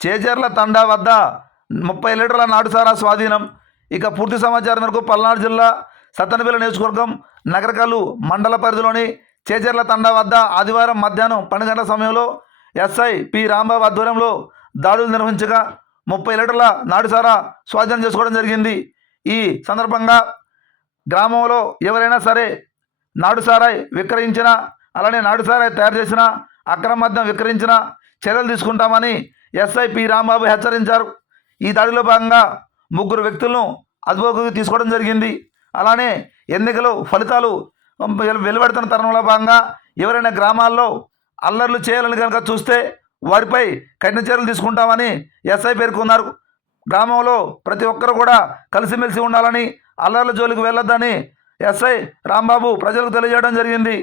చేజర్ల తండా వద్ద ముప్పై లీటర్ల నాటుసారా స్వాధీనం. ఇక పూర్తి సమాచారం మేరకు పల్నాడు జిల్లా సత్తనపల్లి నియోజకవర్గం నగరకల్లు మండల పరిధిలోని చేజర్ల తండా వద్ద ఆదివారం మధ్యాహ్నం పన్నెండు గంటల సమయంలో ఎస్ఐ పి రాంబాబు ఆధ్వర్యంలో దాడులు నిర్వహించగా ముప్పై లీటర్ల నాటుసారా స్వాధీనం చేసుకోవడం జరిగింది. ఈ సందర్భంగా గ్రామంలో ఎవరైనా సరే నాడుసారాయి విక్రయించిన అలానే నాడుసారాయి తయారు చేసిన అక్రమ మద్యం విక్రయించిన చర్యలు తీసుకుంటామని ఎస్ఐ పి రాంబాబు హెచ్చరించారు. ఈ దాడిలో భాగంగా ముగ్గురు వ్యక్తులను అదుపులోకి తీసుకోవడం జరిగింది. అలానే ఎన్నికలు ఫలితాలు వెలువడుతున్న తరుణంలో భాగంగా ఎవరైనా గ్రామాల్లో అల్లర్లు చేయాలని కనుక చూస్తే వారిపై కఠిన చర్యలు తీసుకుంటామని ఎస్ఐ పేర్కొన్నారు. గ్రామంలో ప్రతి ఒక్కరు కూడా కలిసిమెలిసి ఉండాలని అల్లర్ల జోలికి వెళ్ళొద్దని ఎస్ఐ రాంబాబు ప్రజలకు తెలియజేయడం జరిగింది.